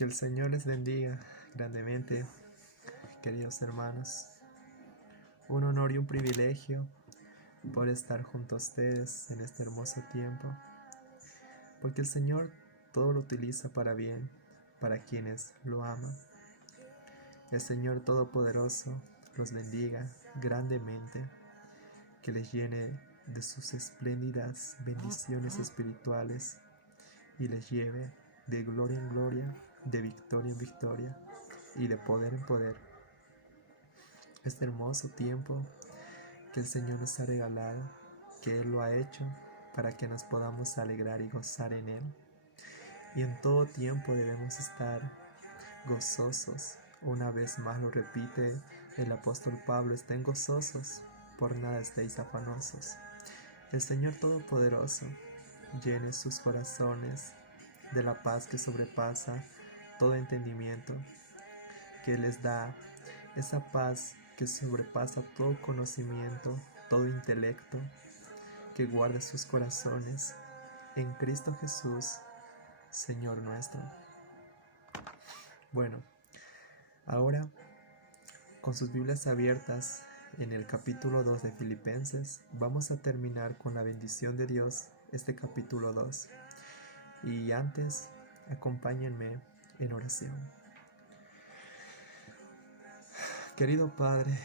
Que el Señor les bendiga grandemente, queridos hermanos. Un honor y un privilegio por estar junto a ustedes en este hermoso tiempo, porque el Señor todo lo utiliza para bien, para quienes lo aman. El Señor Todopoderoso los bendiga grandemente, que les llene de sus espléndidas bendiciones espirituales y les lleve de gloria en gloria, de victoria en victoria y de poder en poder. Este hermoso tiempo que el Señor nos ha regalado, que Él lo ha hecho para que nos podamos alegrar y gozar en Él. Y en todo tiempo debemos estar gozosos. Una vez más lo repite el apóstol Pablo: estén gozosos, por nada estéis afanosos. El Señor Todopoderoso llene sus corazones de la paz que sobrepasa todo entendimiento, que les da esa paz que sobrepasa todo conocimiento, todo intelecto, que guarde sus corazones en Cristo Jesús, Señor nuestro. Bueno, ahora con sus Biblias abiertas en el capítulo 2 de Filipenses, vamos a terminar con la bendición de Dios este capítulo 2. Y antes, acompáñenme en oración. Querido Padre,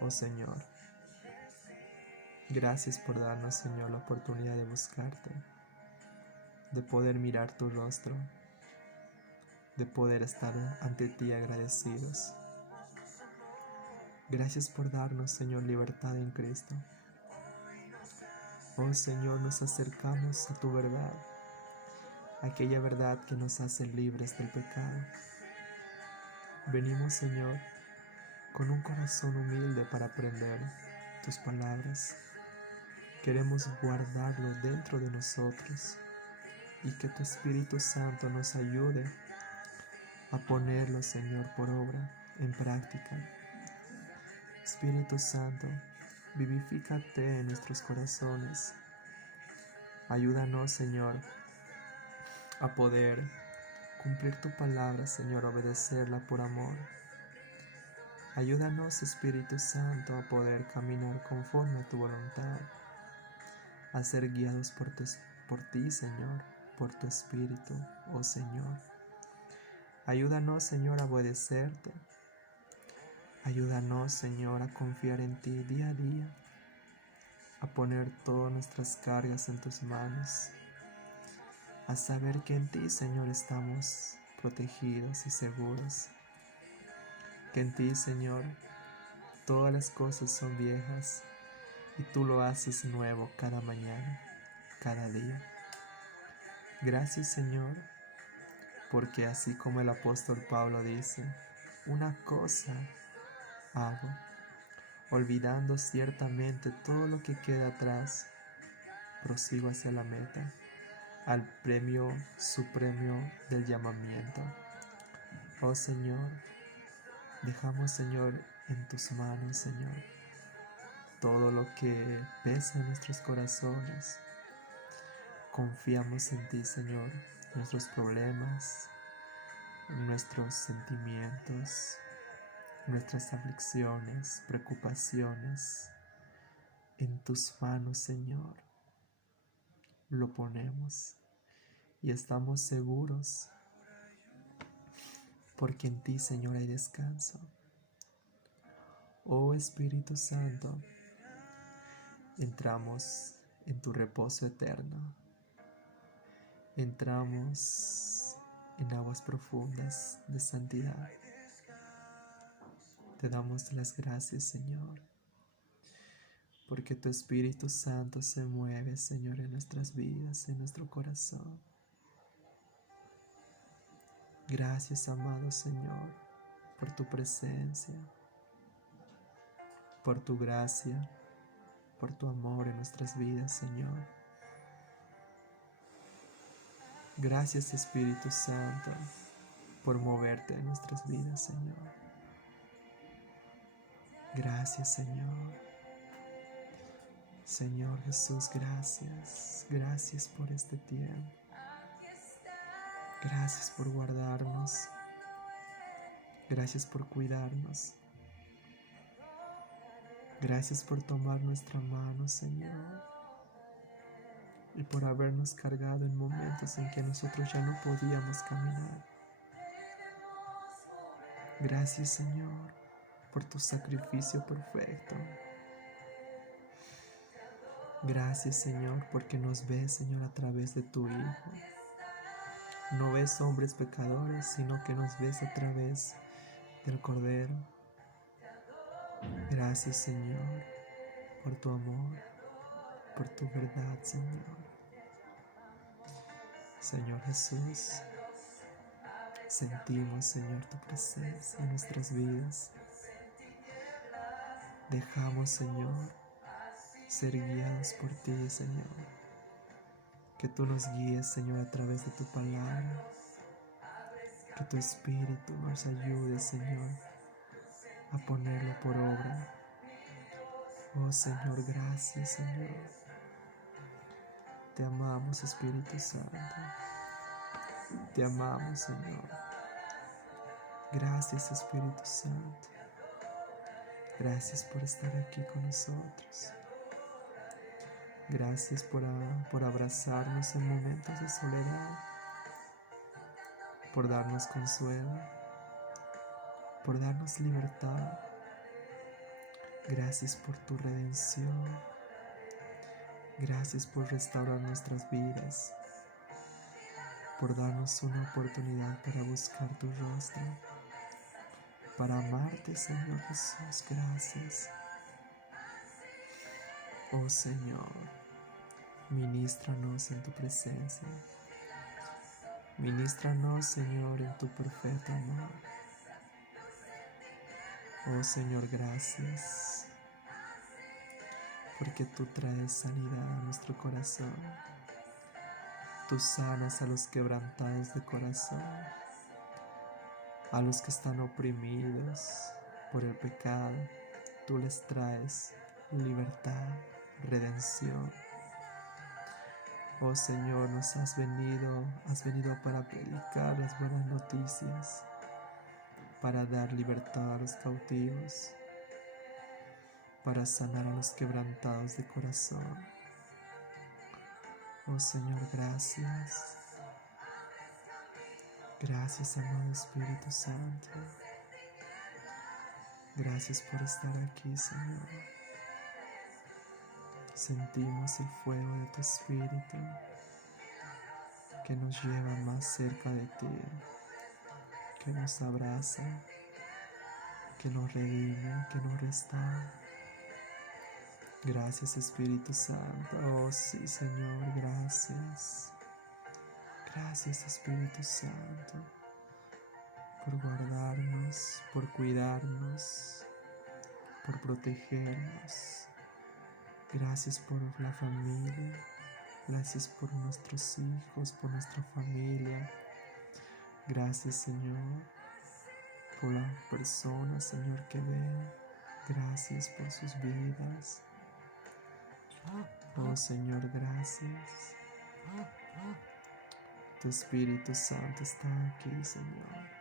oh Señor, gracias por darnos, Señor, la oportunidad de buscarte, de poder mirar tu rostro, de poder estar ante ti agradecidos. Gracias por darnos, Señor, libertad en Cristo. Oh Señor, nos acercamos a tu verdad, aquella verdad que nos hace libres del pecado. Venimos, Señor, con un corazón humilde para aprender tus palabras. Queremos guardarlo dentro de nosotros y que tu Espíritu Santo nos ayude a ponerlo, Señor, por obra, en práctica. Espíritu Santo, vivifícate en nuestros corazones. Ayúdanos, Señor, a poder cumplir tu palabra, Señor, obedecerla por amor. Ayúdanos, Espíritu Santo, a poder caminar conforme a tu voluntad, a ser guiados por ti, Señor, por tu Espíritu, oh Señor. Ayúdanos, Señor, a obedecerte. Ayúdanos, Señor, a confiar en ti día a día, a poner todas nuestras cargas en tus manos, a saber que en ti, Señor, estamos protegidos y seguros, que en ti, Señor, todas las cosas son viejas y tú lo haces nuevo cada mañana, cada día. Gracias, Señor, porque así como el apóstol Pablo dice, una cosa hago, olvidando ciertamente todo lo que queda atrás, prosigo hacia la meta, al premio supremo del llamamiento. Oh Señor, dejamos, Señor, en tus manos, Señor, todo lo que pesa en nuestros corazones. Confiamos en ti, Señor, nuestros problemas, nuestros sentimientos, nuestras aflicciones, preocupaciones. En tus manos, Señor, lo ponemos y estamos seguros, porque en ti, Señor, hay descanso. Oh Espíritu Santo, entramos en tu reposo eterno. Entramos en aguas profundas de santidad. Te damos las gracias, Señor, porque tu Espíritu Santo se mueve, Señor, en nuestras vidas, en nuestro corazón. Gracias, amado Señor, por tu presencia, por tu gracia, por tu amor en nuestras vidas, Señor. Gracias, Espíritu Santo, por moverte en nuestras vidas, Señor. Gracias, Señor. Señor Jesús, gracias. Gracias por este tiempo. Gracias por guardarnos. Gracias por cuidarnos. Gracias por tomar nuestra mano, Señor, y por habernos cargado en momentos en que nosotros ya no podíamos caminar. Gracias, Señor, por tu sacrificio perfecto. Gracias, Señor, porque nos ves, Señor, a través de tu Hijo. No ves hombres pecadores, sino que nos ves a través del Cordero. Gracias, Señor, por tu amor, por tu verdad, Señor. Señor Jesús, sentimos, Señor, tu presencia en nuestras vidas. Dejamos, Señor, ser guiados por ti, Señor. Que tú nos guíes, Señor, a través de tu palabra. Que tu Espíritu nos ayude, Señor, a ponerlo por obra. Oh, Señor, gracias, Señor. Te amamos, Espíritu Santo. Te amamos, Señor. Gracias, Espíritu Santo. Gracias por estar aquí con nosotros. Gracias por abrazarnos en momentos de soledad, por darnos consuelo, por darnos libertad. Gracias por tu redención. Gracias por restaurar nuestras vidas, por darnos una oportunidad para buscar tu rostro, para amarte, Señor Jesús. Gracias. Oh, Señor, ministranos en tu presencia. Ministranos, Señor, en tu perfecto amor. Oh, Señor, gracias, porque tú traes sanidad a nuestro corazón. Tú sanas a los quebrantados de corazón, a los que están oprimidos por el pecado. Tú les traes libertad, redención. Oh, Señor, has venido para predicar las buenas noticias, para dar libertad a los cautivos, para sanar a los quebrantados de corazón. Oh, Señor, gracias. Gracias, amado Espíritu Santo. Gracias por estar aquí, Señor. Sentimos el fuego de tu Espíritu que nos lleva más cerca de ti, que nos abraza, que nos redime, que nos restaura. Gracias, Espíritu Santo. Oh, sí, Señor, gracias. Gracias, Espíritu Santo, por guardarnos, por cuidarnos, por protegernos. Gracias por la familia. Gracias por nuestros hijos, por nuestra familia. Gracias, Señor, por la persona, Señor, que ve. Gracias por sus vidas. Oh, Señor, gracias. Tu Espíritu Santo está aquí, Señor.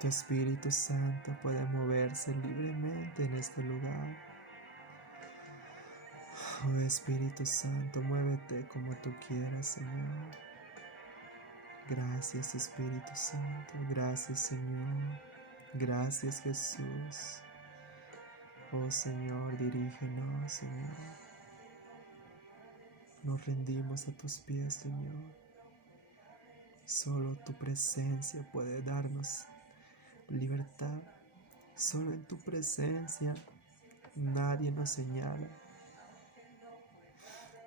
Tu Espíritu Santo puede moverse libremente en este lugar. Oh, Espíritu Santo, muévete como tú quieras, Señor. Gracias, Espíritu Santo. Gracias, Señor. Gracias, Jesús. Oh, Señor, dirígenos, Señor. Nos rendimos a tus pies, Señor. Solo tu presencia puede darnos libertad. Solo en tu presencia nadie nos señala.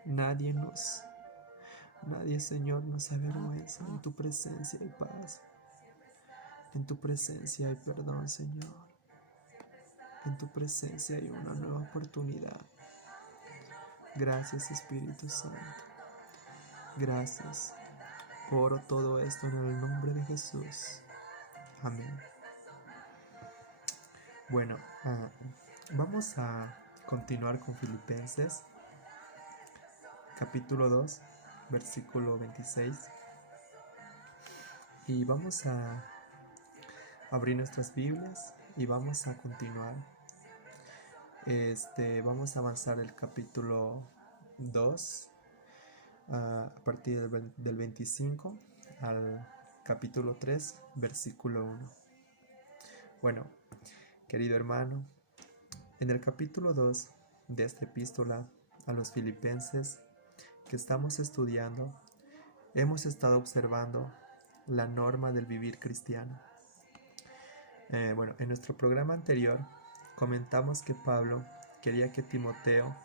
Nadie, Señor, nos avergüenza. En tu presencia hay paz. En tu presencia hay perdón, Señor. En tu presencia hay una nueva oportunidad. Gracias, Espíritu Santo. Gracias. Oro todo esto en el nombre de Jesús. Amén. Bueno, vamos a continuar con Filipenses, capítulo 2, versículo 26. Y vamos a abrir nuestras Biblias y vamos a continuar. Vamos a avanzar el capítulo 2 a partir del 25 al capítulo 3, versículo 1. Bueno, querido hermano, en el capítulo 2 de esta epístola a los filipenses que estamos estudiando, hemos estado observando la norma del vivir cristiano. En nuestro programa anterior comentamos que Pablo quería que Timoteo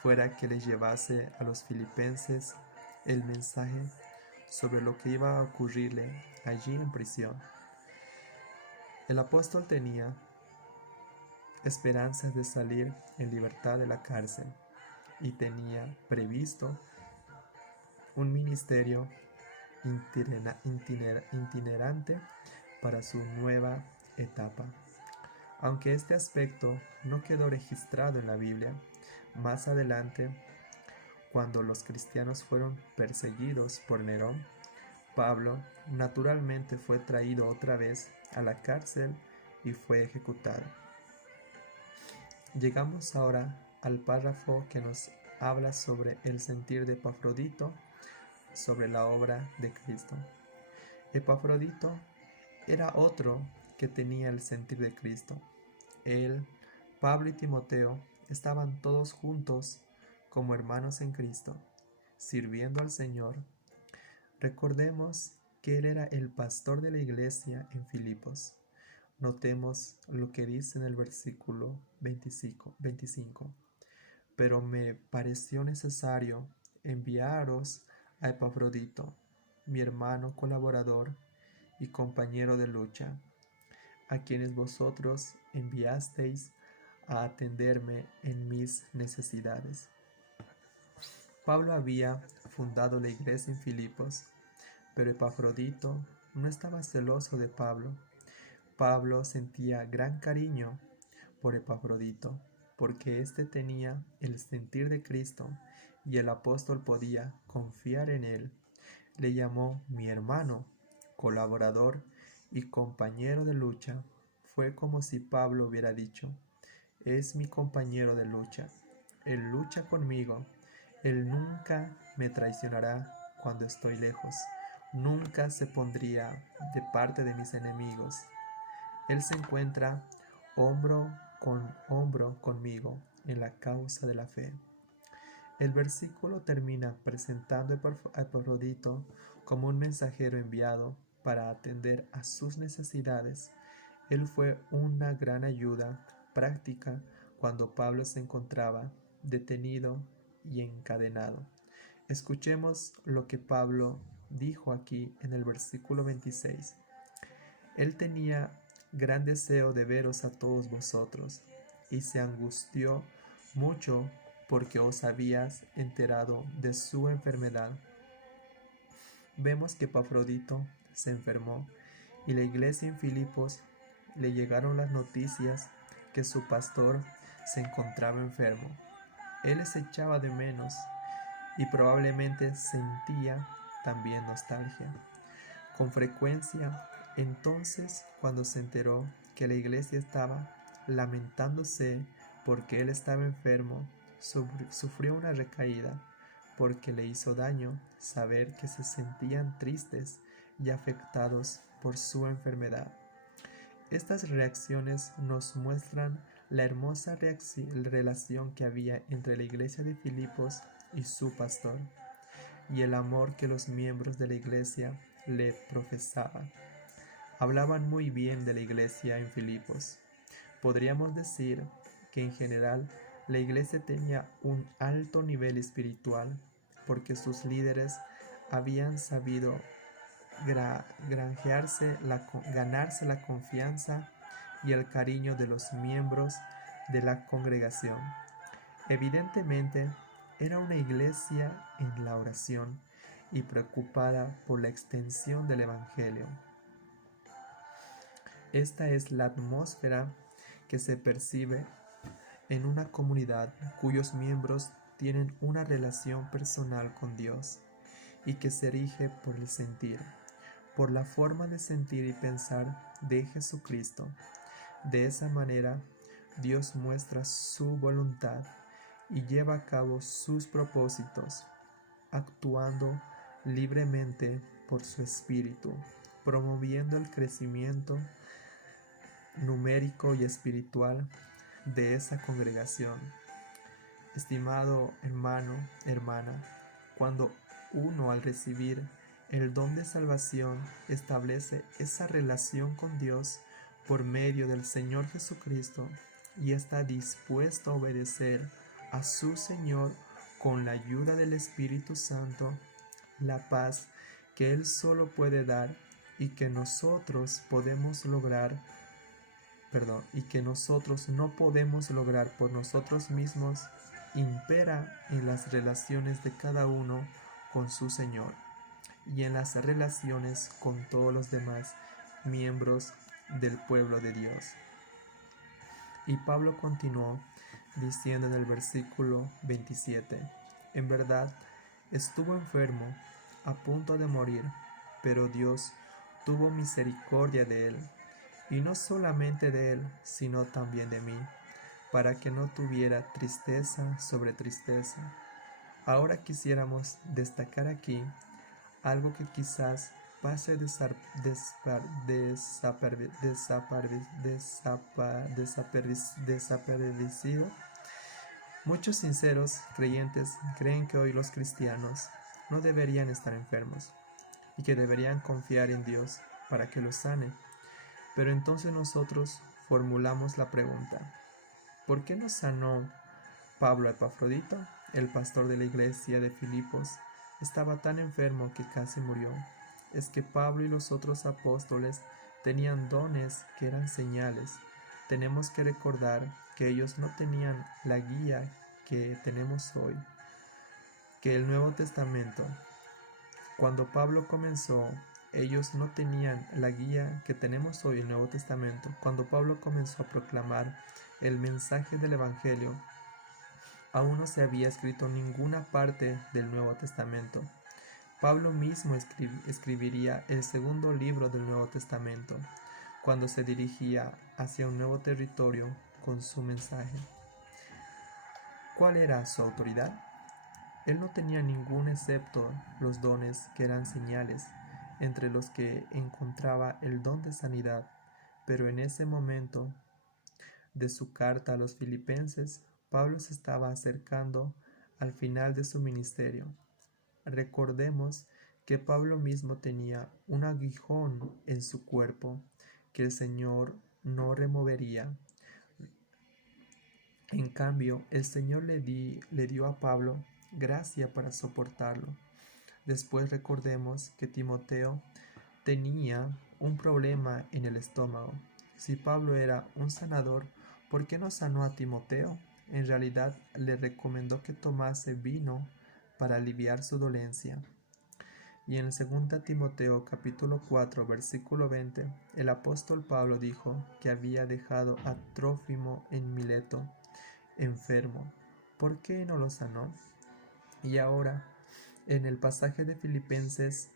fuera que les llevase a los filipenses el mensaje sobre lo que iba a ocurrirle allí en prisión. El apóstol tenía esperanzas de salir en libertad de la cárcel y tenía previsto un ministerio itinerante para su nueva etapa. Aunque este aspecto no quedó registrado en la Biblia, más adelante, cuando los cristianos fueron perseguidos por Nerón, Pablo naturalmente fue traído otra vez a la cárcel y fue ejecutado. Llegamos ahora al párrafo que nos habla sobre el sentir de Epafrodito sobre la obra de Cristo. Epafrodito era otro que tenía el sentir de Cristo. Él, Pablo y Timoteo estaban todos juntos como hermanos en Cristo, sirviendo al Señor. Recordemos que él era el pastor de la iglesia en Filipos. Notemos lo que dice en el versículo 25. Pero me pareció necesario enviaros a Epafrodito, mi hermano colaborador y compañero de lucha, a quienes vosotros enviasteis a atenderme en mis necesidades. Pablo había fundado la iglesia en Filipos, pero Epafrodito no estaba celoso de Pablo. Pablo sentía gran cariño por Epafrodito, porque éste tenía el sentir de Cristo y el apóstol podía confiar en él. Le llamó mi hermano, colaborador y compañero de lucha. Fue como si Pablo hubiera dicho: es mi compañero de lucha, él lucha conmigo, él nunca me traicionará cuando estoy lejos, nunca se pondría de parte de mis enemigos. Él se encuentra hombro con hombro conmigo en la causa de la fe. El versículo termina presentando a Epafrodito como un mensajero enviado para atender a sus necesidades. Él fue una gran ayuda práctica cuando Pablo se encontraba detenido y encadenado. Escuchemos lo que Pablo dijo aquí en el versículo 26. Él tenía gran deseo de veros a todos vosotros, y se angustió mucho porque os habías enterado de su enfermedad. Vemos que Epafrodito se enfermó, y la iglesia en Filipos le llegaron las noticias que su pastor se encontraba enfermo. Él les echaba de menos y probablemente sentía también nostalgia. Con frecuencia, entonces, cuando se enteró que la iglesia estaba lamentándose porque él estaba enfermo, sufrió una recaída, porque le hizo daño saber que se sentían tristes y afectados por su enfermedad. Estas reacciones nos muestran la hermosa relación que había entre la iglesia de Filipos y su pastor, y el amor que los miembros de la iglesia le profesaban. Hablaban muy bien de la iglesia en Filipos. Podríamos decir que en general la iglesia tenía un alto nivel espiritual porque sus líderes habían sabido ganarse la confianza y el cariño de los miembros de la congregación. Evidentemente, era una iglesia en la oración y preocupada por la extensión del Evangelio. Esta es la atmósfera que se percibe en una comunidad cuyos miembros tienen una relación personal con Dios y que se rige por el sentir, por la forma de sentir y pensar de Jesucristo. De esa manera, Dios muestra su voluntad y lleva a cabo sus propósitos, actuando libremente por su espíritu, promoviendo el crecimiento numérico y espiritual de esa congregación. Estimado hermano, hermana, cuando uno al recibir el don de salvación establece esa relación con Dios por medio del Señor Jesucristo y está dispuesto a obedecer a su Señor con la ayuda del Espíritu Santo, la paz que Él solo puede dar y que nosotros podemos lograr, y que nosotros no podemos lograr por nosotros mismos, impera en las relaciones de cada uno con su Señor y en las relaciones con todos los demás miembros del pueblo de Dios. Y Pablo continuó diciendo en el versículo 27, en verdad estuvo enfermo, a punto de morir, pero Dios tuvo misericordia de él, y no solamente de él, sino también de mí, para que no tuviera tristeza sobre tristeza. Ahora quisiéramos destacar aquí algo que quizás pase desapercibido. Muchos sinceros creyentes creen que hoy los cristianos no deberían estar enfermos y que deberían confiar en Dios para que los sane. Pero entonces nosotros formulamos la pregunta: ¿por qué no sanó Pablo a Epafrodito, el pastor de la iglesia de Filipos? Estaba tan enfermo que casi murió. Es que Pablo y los otros apóstoles tenían dones que eran señales. Tenemos que recordar que ellos no tenían la guía que tenemos hoy, que el Nuevo Testamento. Cuando Pablo comenzó, ellos no tenían la guía que tenemos hoy, el Nuevo Testamento. Cuando Pablo comenzó a proclamar el mensaje del Evangelio, aún no se había escrito ninguna parte del Nuevo Testamento. Pablo mismo escribiría el segundo libro del Nuevo Testamento, cuando se dirigía hacia un nuevo territorio con su mensaje. ¿Cuál era su autoridad? Él no tenía ninguno excepto los dones que eran señales, entre los que encontraba el don de sanidad. Pero en ese momento de su carta a los filipenses, Pablo se estaba acercando al final de su ministerio. Recordemos que Pablo mismo tenía un aguijón en su cuerpo que el Señor no removería. En cambio, el Señor le dio a Pablo gracia para soportarlo. Después recordemos que Timoteo tenía un problema en el estómago. Si Pablo era un sanador, ¿por qué no sanó a Timoteo? En realidad le recomendó que tomase vino para aliviar su dolencia. Y en 2 Timoteo capítulo 4 versículo 20, el apóstol Pablo dijo que había dejado a Trófimo en Mileto, enfermo. ¿Por qué no lo sanó? Y ahora, en el pasaje de Filipenses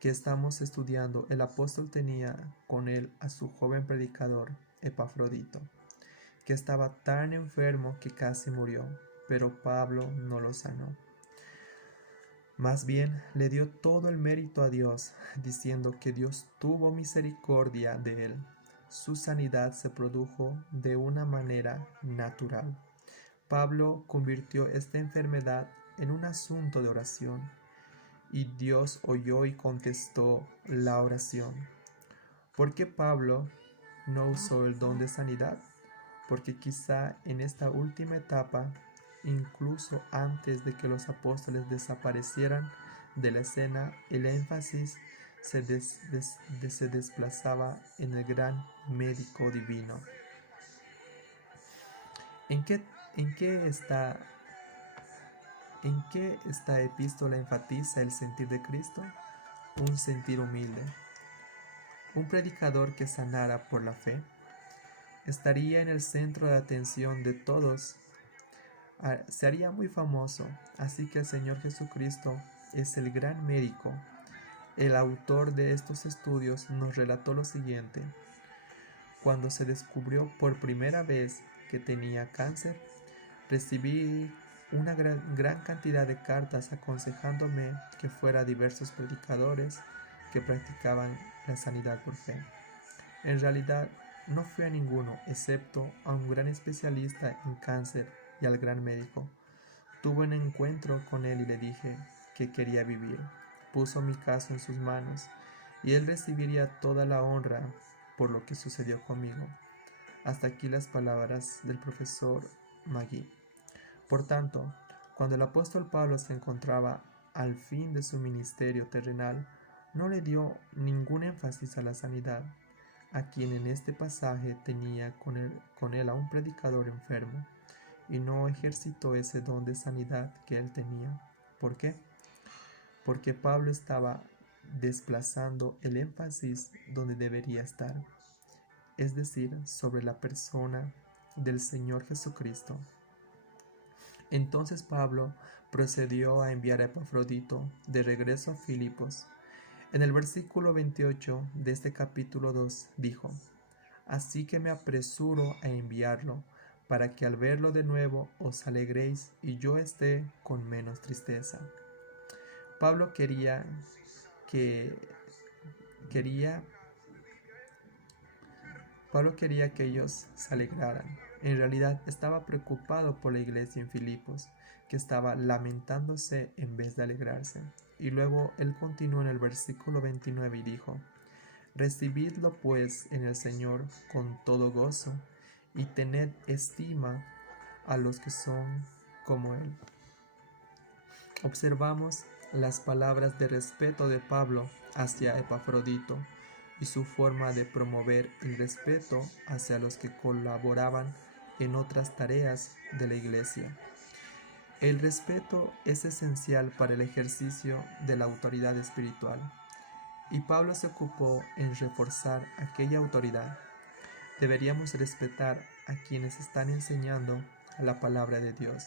que estamos estudiando, el apóstol tenía con él a su joven predicador, Epafrodito, que estaba tan enfermo que casi murió, pero Pablo no lo sanó. Más bien le dio todo el mérito a Dios, diciendo que Dios tuvo misericordia de él. Su sanidad se produjo de una manera natural. Pablo convirtió esta enfermedad en un asunto de oración, y Dios oyó y contestó la oración. ¿Por qué Pablo no usó el don de sanidad? Porque quizá en esta última etapa, incluso antes de que los apóstoles desaparecieran de la escena, el énfasis se desplazaba en el gran médico divino. ¿En qué esta epístola enfatiza el sentir de Cristo? Un sentir humilde. Un predicador que sanara por la fe estaría en el centro de atención de todos. Se haría muy famoso, así que el Señor Jesucristo es el gran médico. El autor de estos estudios nos relató lo siguiente: cuando se descubrió por primera vez que tenía cáncer, recibí una gran cantidad de cartas aconsejándome que fuera a diversos predicadores que practicaban la sanidad por fe. En realidad, no fui a ninguno, excepto a un gran especialista en cáncer y al gran médico. Tuve un encuentro con él y le dije que quería vivir. Puso mi caso en sus manos y él recibiría toda la honra por lo que sucedió conmigo. Hasta aquí las palabras del profesor Magui. Por tanto, cuando el apóstol Pablo se encontraba al fin de su ministerio terrenal, no le dio ningún énfasis a la sanidad, a quien en este pasaje tenía con él a un predicador enfermo, y no ejercitó ese don de sanidad que él tenía. ¿Por qué? Porque Pablo estaba desplazando el énfasis donde debería estar, es decir, sobre la persona del Señor Jesucristo. Entonces Pablo procedió a enviar a Epafrodito de regreso a Filipos. En el versículo 28 de este capítulo 2 dijo: Así que me apresuro a enviarlo, para que al verlo de nuevo os alegréis y yo esté con menos tristeza. Pablo quería que ellos se alegraran. En realidad estaba preocupado por la iglesia en Filipos, que estaba lamentándose en vez de alegrarse. Y luego él continuó en el versículo 29 y dijo: Recibidlo pues en el Señor con todo gozo, y tened estima a los que son como él. Observamos las palabras de respeto de Pablo hacia Epafrodito y su forma de promover el respeto hacia los que colaboraban en otras tareas de la iglesia. El respeto es esencial para el ejercicio de la autoridad espiritual, y Pablo se ocupó en reforzar aquella autoridad. Deberíamos respetar a quienes están enseñando la palabra de Dios.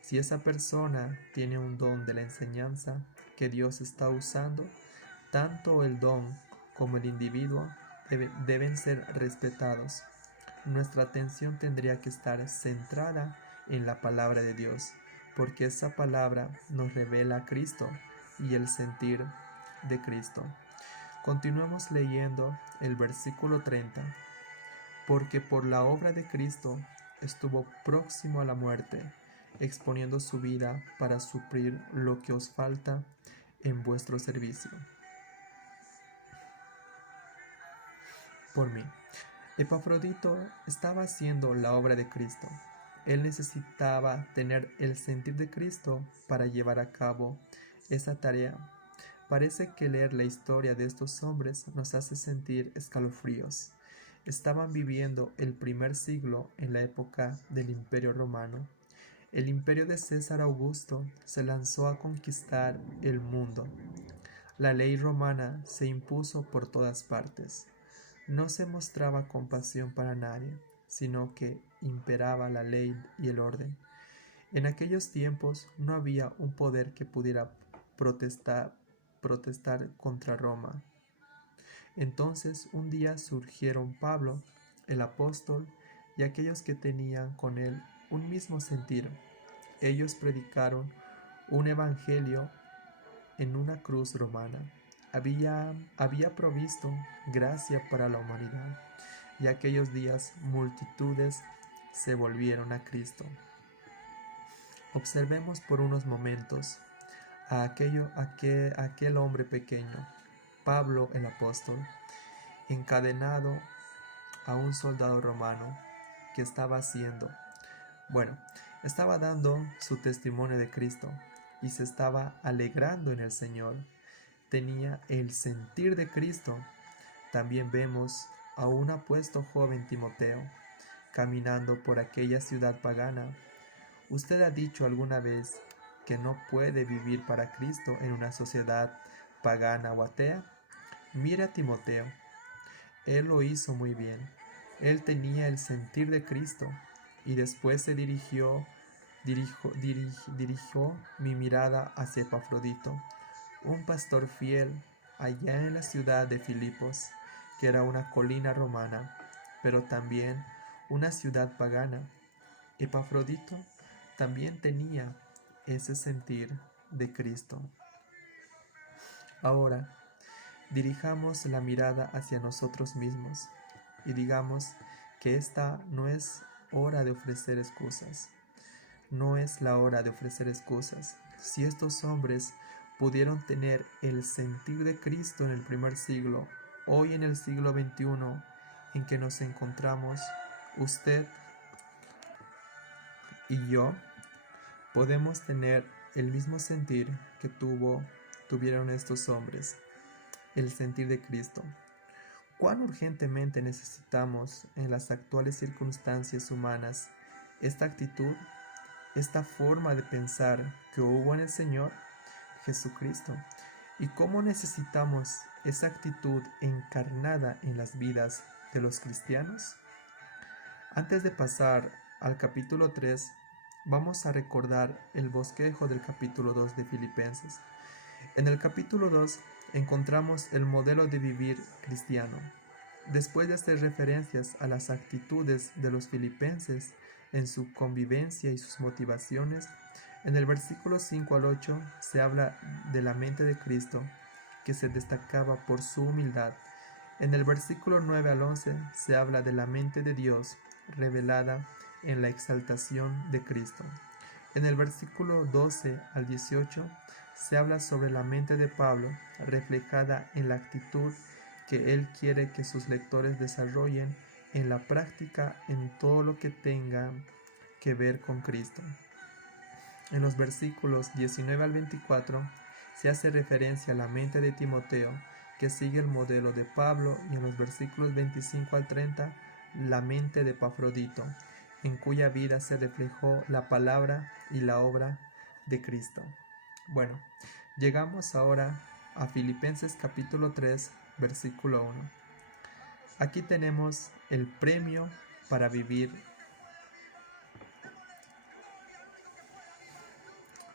Si esa persona tiene un don de la enseñanza que Dios está usando, tanto el don como el individuo deben ser respetados. Nuestra atención tendría que estar centrada en la palabra de Dios, porque esa palabra nos revela a Cristo y el sentir de Cristo. Continuemos leyendo el versículo 30. Porque por la obra de Cristo estuvo próximo a la muerte, exponiendo su vida para suplir lo que os falta en vuestro servicio. Por mí, Epafrodito estaba haciendo la obra de Cristo. Él necesitaba tener el sentir de Cristo para llevar a cabo esa tarea. Parece que leer la historia de estos hombres nos hace sentir escalofríos. Estaban viviendo el primer siglo en la época del Imperio Romano. El imperio de César Augusto se lanzó a conquistar el mundo. La ley romana se impuso por todas partes. No se mostraba compasión para nadie, sino que imperaba la ley y el orden. En aquellos tiempos no había un poder que pudiera protestar contra Roma. Entonces un día surgieron Pablo, el apóstol, y aquellos que tenían con él un mismo sentir. Ellos predicaron un evangelio en una cruz romana. Había provisto gracia para la humanidad, y aquellos días multitudes se volvieron a Cristo. Observemos por unos momentos a aquel hombre pequeño, Pablo el apóstol, encadenado a un soldado romano. ¿Qué estaba haciendo? Bueno, estaba dando su testimonio de Cristo y se estaba alegrando en el Señor. Tenía el sentir de Cristo. También vemos a un apuesto joven Timoteo caminando por aquella ciudad pagana. ¿Usted ha dicho alguna vez que no puede vivir para Cristo en una sociedad pagana o atea? Mira a Timoteo. Él lo hizo muy bien. Él tenía el sentir de Cristo y después se dirigió dirigió mi mirada hacia Epafrodito, un pastor fiel allá en la ciudad de Filipos, que era una colina romana, pero también una ciudad pagana. Epafrodito también tenía ese sentir de Cristo. Ahora, dirijamos la mirada hacia nosotros mismos y digamos que esta no es hora de ofrecer excusas. No es la hora de ofrecer excusas. Si estos hombres pudieron tener el sentir de Cristo en el primer siglo, hoy en el siglo XXI en que nos encontramos, usted y yo podemos tener el mismo sentir que tuvieron estos hombres, el sentir de Cristo. ¿Cuán urgentemente necesitamos en las actuales circunstancias humanas esta actitud, esta forma de pensar que hubo en el Señor Jesucristo? ¿Y cómo necesitamos esa actitud encarnada en las vidas de los cristianos? Antes de pasar al capítulo 3, vamos a recordar el bosquejo del capítulo 2 de Filipenses. En el capítulo 2 encontramos el modelo de vivir cristiano. Después de hacer referencias a las actitudes de los filipenses en su convivencia y sus motivaciones, en el versículo 5 al 8 se habla de la mente de Cristo, que se destacaba por su humildad. En el versículo 9 al 11 se habla de la mente de Dios, revelada en la exaltación de Cristo. En el versículo 12 al 18 se habla sobre la mente de Pablo, reflejada en la actitud que él quiere que sus lectores desarrollen en la práctica en todo lo que tenga que ver con Cristo. En los versículos 19 al 24 se hace referencia a la mente de Timoteo, que sigue el modelo de Pablo, y en los versículos 25 al 30 la mente de Epafrodito, en cuya vida se reflejó la palabra y la obra de Cristo. Bueno, llegamos ahora a Filipenses capítulo 3, versículo 1. Aquí tenemos el premio para vivir.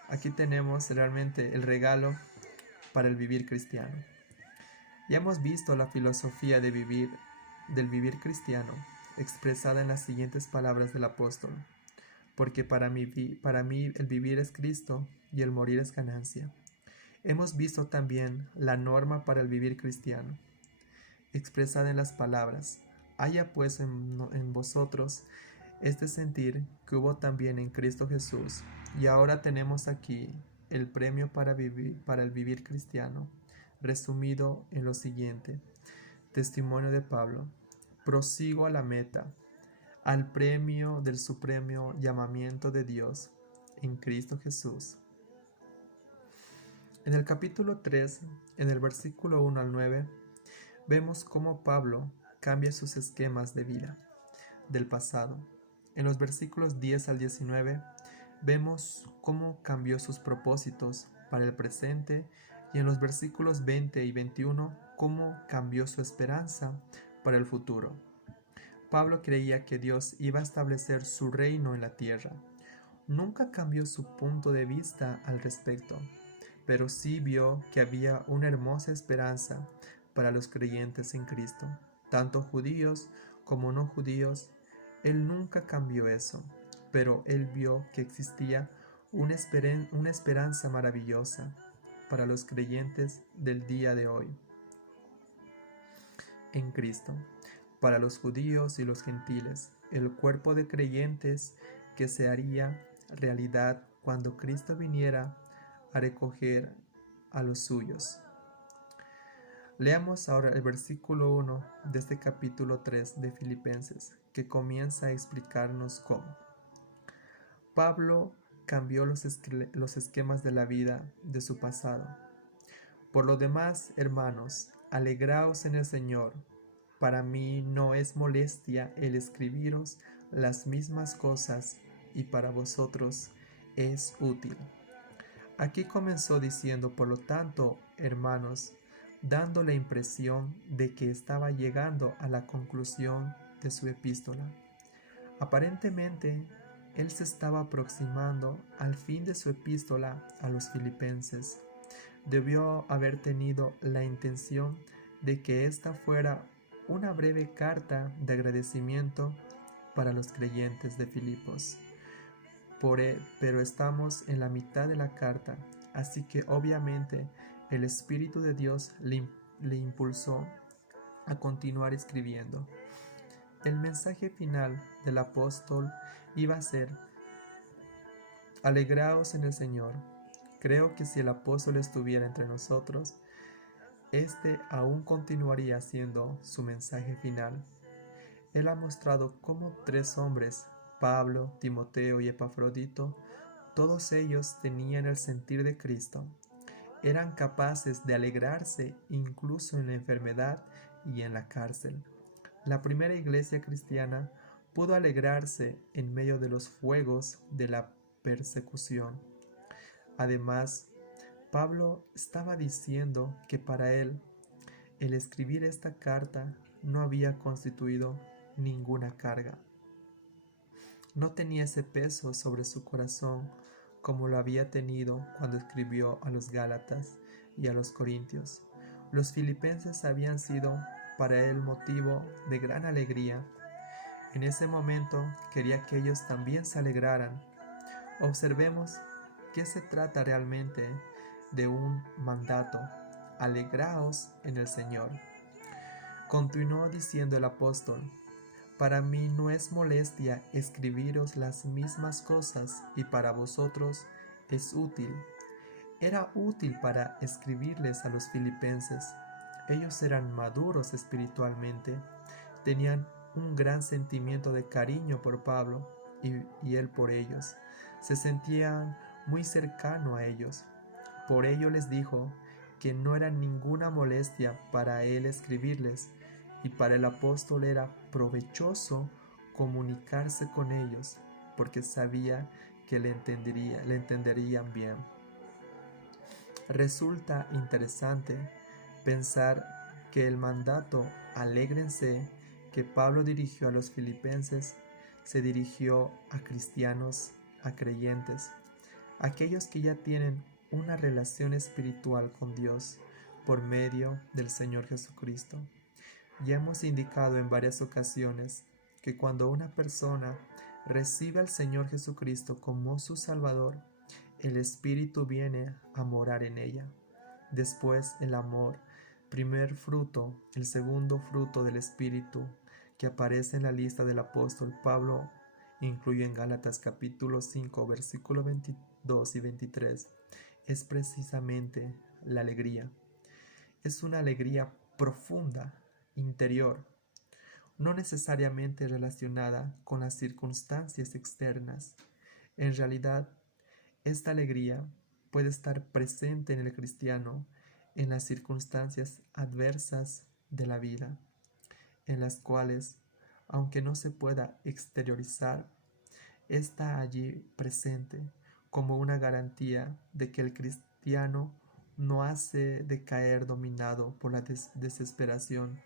Aquí tenemos realmente el regalo para el vivir cristiano. Ya hemos visto la filosofía del vivir cristiano, expresada en las siguientes palabras del apóstol: porque para mí el vivir es Cristo y el morir es ganancia. Hemos visto también la norma para el vivir cristiano, expresada en las palabras: haya pues en vosotros este sentir que hubo también en Cristo Jesús. Y ahora tenemos aquí el premio para el vivir cristiano, resumido en lo siguiente: testimonio de Pablo. Prosigo a la meta, al premio del supremo llamamiento de Dios en Cristo Jesús. En el capítulo 3, en el versículo 1 al 9, vemos cómo Pablo cambia sus esquemas de vida del pasado. En los versículos 10 al 19, vemos cómo cambió sus propósitos para el presente, y en los versículos 20 y 21, cómo cambió su esperanza para el futuro. Pablo creía que Dios iba a establecer su reino en la tierra. Nunca cambió su punto de vista al respecto, pero sí vio que había una hermosa esperanza para los creyentes en Cristo, tanto judíos como no judíos. Él nunca cambió eso, pero él vio que existía una esperanza maravillosa para los creyentes del día de hoy en Cristo, para los judíos y los gentiles, el cuerpo de creyentes que se haría realidad cuando Cristo viniera a recoger a los suyos. Leamos ahora el versículo 1 de este capítulo 3 de Filipenses, que comienza a explicarnos cómo Pablo cambió los esquemas de la vida de su pasado. Por lo demás, hermanos, alegraos en el Señor. Para mí no es molestia el escribiros las mismas cosas, y para vosotros es útil. Aquí comenzó diciendo, por lo tanto, hermanos, dando la impresión de que estaba llegando a la conclusión de su epístola. Aparentemente, él se estaba aproximando al fin de su epístola a los filipenses. Debió haber tenido la intención de que esta fuera una breve carta de agradecimiento para los creyentes de Filipos. Pero estamos en la mitad de la carta, así que obviamente el Espíritu de Dios le impulsó a continuar escribiendo. El mensaje final del apóstol iba a ser: alegraos en el Señor. Creo que si el apóstol estuviera entre nosotros, este aún continuaría siendo su mensaje final. Él ha mostrado cómo 3 hombres, Pablo, Timoteo y Epafrodito, todos ellos tenían el sentir de Cristo. Eran capaces de alegrarse incluso en la enfermedad y en la cárcel. La primera iglesia cristiana pudo alegrarse en medio de los fuegos de la persecución. Además, Pablo estaba diciendo que para él el escribir esta carta no había constituido ninguna carga. No tenía ese peso sobre su corazón como lo había tenido cuando escribió a los Gálatas y a los Corintios. Los filipenses habían sido para él motivo de gran alegría. En ese momento quería que ellos también se alegraran. Observemos que se trata realmente de un mandato: alegraos en el Señor. Continuó diciendo el apóstol: para mí no es molestia escribiros las mismas cosas, y para vosotros es útil. Era útil para escribirles a los filipenses. Ellos eran maduros espiritualmente, tenían un gran sentimiento de cariño por Pablo y él por ellos. Se sentían muy cercano a ellos. Por ello les dijo que no era ninguna molestia para él escribirles, y para el apóstol era provechoso comunicarse con ellos, porque sabía que le entenderían bien. Resulta interesante pensar que el mandato "alégrense" que Pablo dirigió a los filipenses se dirigió a cristianos, a creyentes, aquellos que ya tienen una relación espiritual con Dios por medio del Señor Jesucristo. Ya hemos indicado en varias ocasiones que cuando una persona recibe al Señor Jesucristo como su Salvador, el Espíritu viene a morar en ella. Después el amor, primer fruto, el segundo fruto del Espíritu que aparece en la lista del apóstol Pablo, incluye en Gálatas capítulo 5, versículos 22 y 23, es precisamente la alegría. Es una alegría profunda, interior, no necesariamente relacionada con las circunstancias externas. En realidad, esta alegría puede estar presente en el cristiano en las circunstancias adversas de la vida, en las cuales, aunque no se pueda exteriorizar, está allí presente como una garantía de que el cristiano no hace decaer dominado por la desesperación.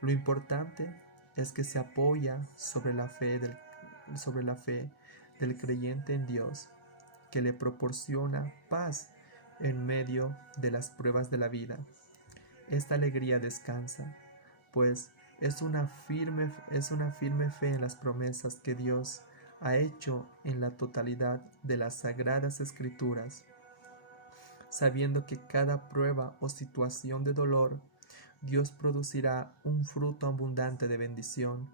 Lo importante es que se apoya sobre la fe del creyente en Dios, que le proporciona paz en medio de las pruebas de la vida. Esta alegría descansa, pues es una firme fe en las promesas que Dios ha hecho en la totalidad de las Sagradas Escrituras, sabiendo que cada prueba o situación de dolor, Dios producirá un fruto abundante de bendición.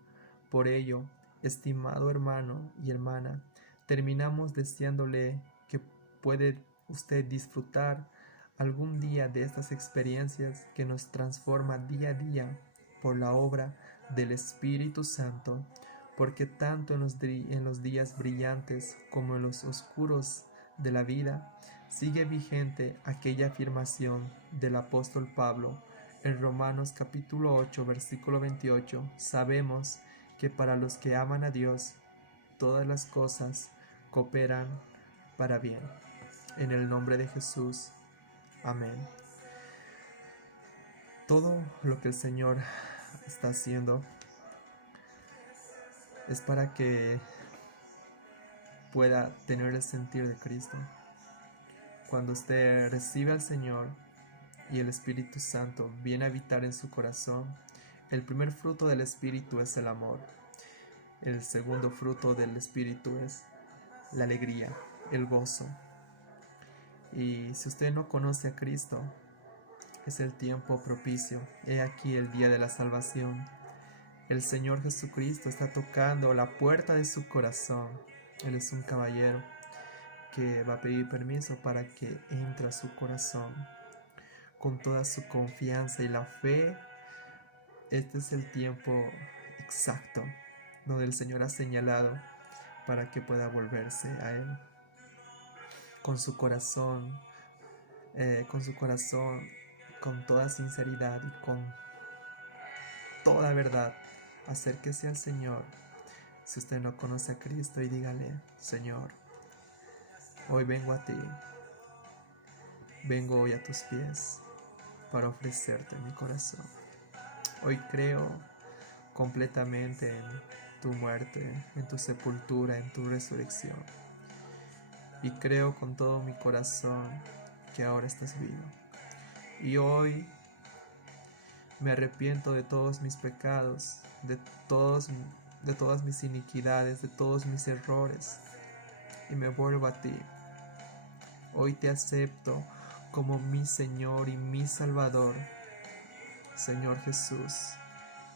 Por ello, estimado hermano y hermana, terminamos deseándole que puede usted disfrutar algún día de estas experiencias que nos transforman día a día por la obra del Espíritu Santo, porque tanto en los días brillantes como en los oscuros de la vida, sigue vigente aquella afirmación del apóstol Pablo en Romanos capítulo 8, versículo 28. Sabemos que para los que aman a Dios, todas las cosas cooperan para bien. En el nombre de Jesús. Amén. Todo lo que el Señor está haciendo es para que pueda tener el sentir de Cristo. Cuando usted recibe al Señor y el Espíritu Santo viene a habitar en su corazón, el primer fruto del Espíritu es el amor. El segundo fruto del Espíritu es la alegría, el gozo. Y si usted no conoce a Cristo, es el tiempo propicio. He aquí el día de la salvación. El Señor Jesucristo está tocando la puerta de su corazón. Él es un caballero que va a pedir permiso para que entre a su corazón con toda su confianza y la fe. Este es el tiempo exacto donde el Señor ha señalado para que pueda volverse a Él con su corazón, con toda sinceridad y con toda verdad. Acérquese al Señor. Si usted no conoce a Cristo, y dígale: Señor, hoy vengo a ti, vengo hoy a tus pies para ofrecerte mi corazón. Hoy creo completamente en tu muerte, en tu sepultura, en tu resurrección. Y creo con todo mi corazón que ahora estás vivo. Y hoy me arrepiento de todos mis pecados, de todas mis iniquidades, de todos mis errores, y me vuelvo a ti. Hoy te acepto como mi Señor y mi Salvador. Señor Jesús,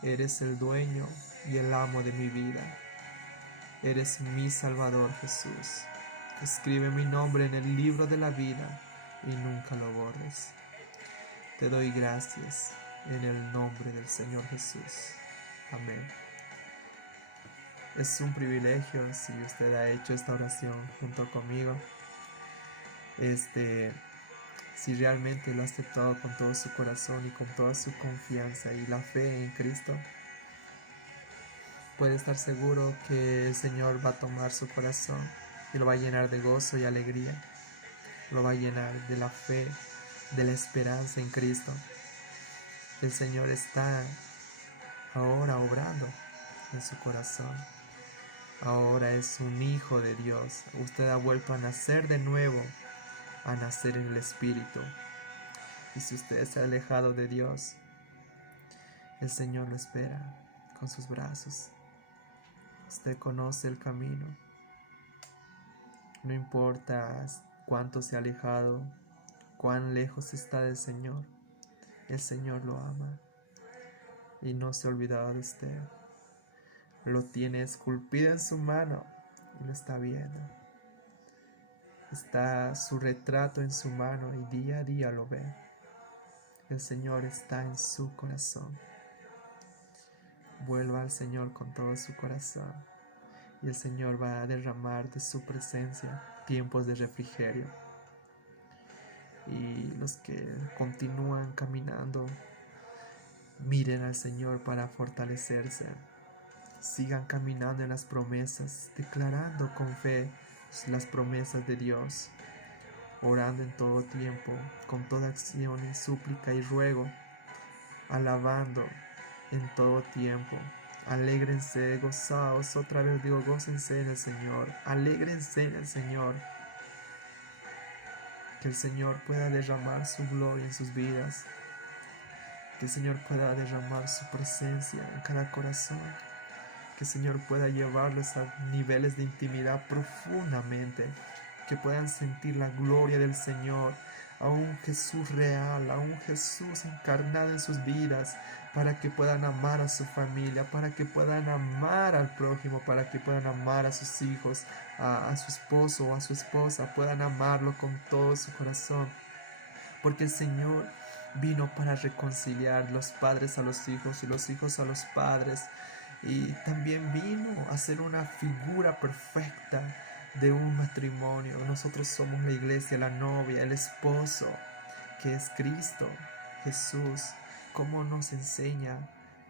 eres el dueño y el amo de mi vida. Eres mi Salvador, Jesús. Escribe mi nombre en el libro de la vida y nunca lo borres. Te doy gracias en el nombre del Señor Jesús. Amén. Es un privilegio si usted ha hecho esta oración junto conmigo. Si realmente lo ha aceptado con todo su corazón y con toda su confianza y la fe en Cristo, puede estar seguro que el Señor va a tomar su corazón y lo va a llenar de gozo y alegría. Lo va a llenar de la fe, de la esperanza en Cristo. El Señor está ahora obrando en su corazón. Ahora es un hijo de Dios. Usted ha vuelto a nacer de nuevo, a nacer en el Espíritu. Y si usted se ha alejado de Dios, el Señor lo espera con sus brazos. Usted conoce el camino. No importa cuánto se ha alejado, cuán lejos está del Señor, el Señor lo ama y no se ha olvidado de usted. Lo tiene esculpido en su mano y lo está viendo. Está su retrato en su mano y día a día lo ve. El Señor está en su corazón. Vuelva al Señor con todo su corazón y el Señor va a derramar de su presencia tiempos de refrigerio. Y los que continúan caminando, miren al Señor para fortalecerse. Sigan caminando en las promesas, declarando con fe las promesas de Dios, orando en todo tiempo, con toda acción y súplica y ruego, alabando en todo tiempo. Alégrense, gozaos, otra vez digo, gócense en el Señor, alégrense en el Señor. Que el Señor pueda derramar su gloria en sus vidas, que el Señor pueda derramar su presencia en cada corazón, que el Señor pueda llevarlos a niveles de intimidad profundamente, que puedan sentir la gloria del Señor, a un Jesús real, a un Jesús encarnado en sus vidas, para que puedan amar a su familia, para que puedan amar al prójimo, para que puedan amar a sus hijos, a su esposo o a su esposa, puedan amarlo con todo su corazón, porque el Señor vino para reconciliar los padres a los hijos y los hijos a los padres, y también vino a ser una figura perfecta de un matrimonio. Nosotros somos la iglesia, la novia, el esposo, que es Cristo Jesús. Cómo nos enseña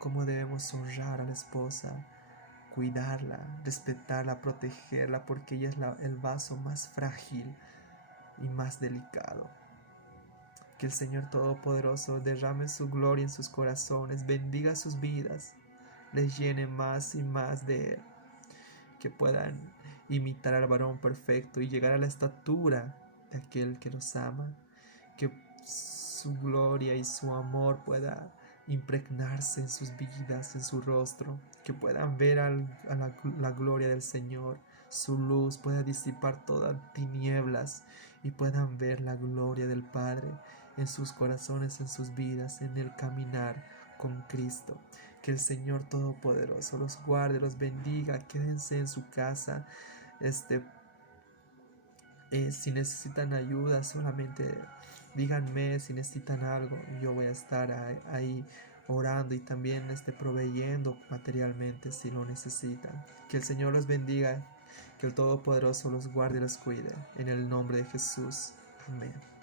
cómo debemos honrar a la esposa, cuidarla, respetarla, protegerla, porque ella es el vaso más frágil y más delicado. Que el Señor Todopoderoso derrame su gloria en sus corazones, bendiga sus vidas, les llene más y más de Él, que puedan imitar al varón perfecto y llegar a la estatura de aquel que los ama, que su gloria y su amor pueda impregnarse en sus vidas, en su rostro, que puedan ver la gloria del Señor, su luz pueda disipar todas tinieblas y puedan ver la gloria del Padre en sus corazones, en sus vidas, en el caminar con Cristo. Que el Señor Todopoderoso los guarde, los bendiga, quédense en su casa. Si necesitan ayuda, solamente díganme si necesitan algo. Yo voy a estar ahí orando y también proveyendo materialmente si lo necesitan. Que el Señor los bendiga, que el Todopoderoso los guarde y los cuide. En el nombre de Jesús. Amén.